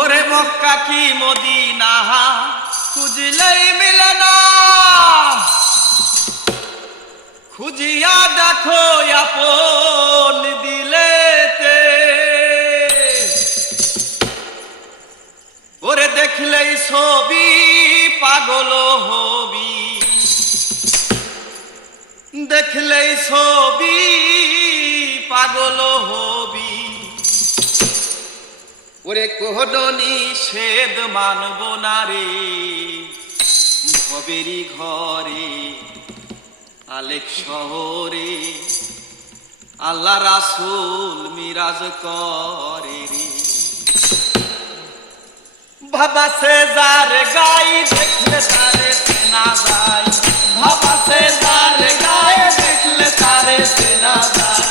ওরে মক্কা কি মদিনা খুঁজলেই মিলে না, খুঁজিয়া দেখো আপন দিলেতে। ওরে দেখলেই ছবি পাগল হবি, দেখলেই ছবি পাগল হবি। ওরে কোন নিষেধ মানব না রে, ভবেরই ঘরে আলেক শহরে আল্লাহ রাসূল মিরাজ করে রে। বাবা সে যার গাই দেখলে তারে চেনা যায়, বাবা সে যার গাই দেখলে তারে চেনা যায়।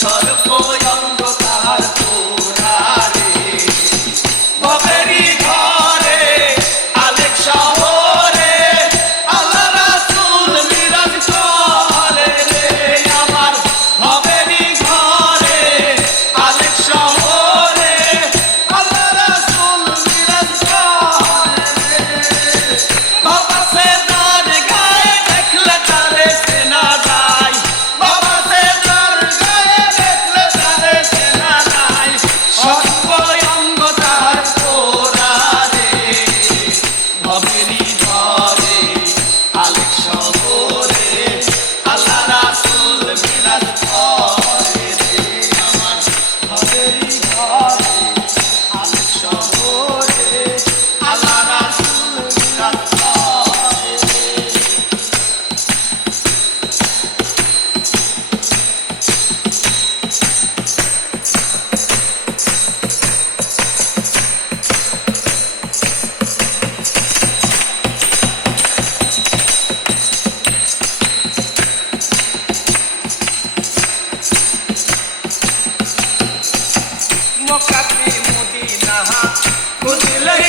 সর্ব অঙ্গ তার পুরা রে, ভবেরই ঘরে আলেক শহরে আল্লাহ রাসূল মিরাজ করে রে। আমার ভবেরই ঘরে আলেক শহরে আল্লাহ রাসূল মিরাজ করে রে। বাবা সে যার গায়ে দেখলে তারে চেনা যায়, বাবা সে যার গায়ে দেখলে তারে চেনা যায়। সর্ব অঙ্গ তার পোড়া রে, ভবেরই ঘরে আলেক শহরে আল্লাহ রাসূল মিরাজ করে রে। আমার ভবেরই ঘরে আলেক শহরে আল্লাহ রাসূল মিরাজ করে রে। মক্কা কি মদিনা খুঁজলেই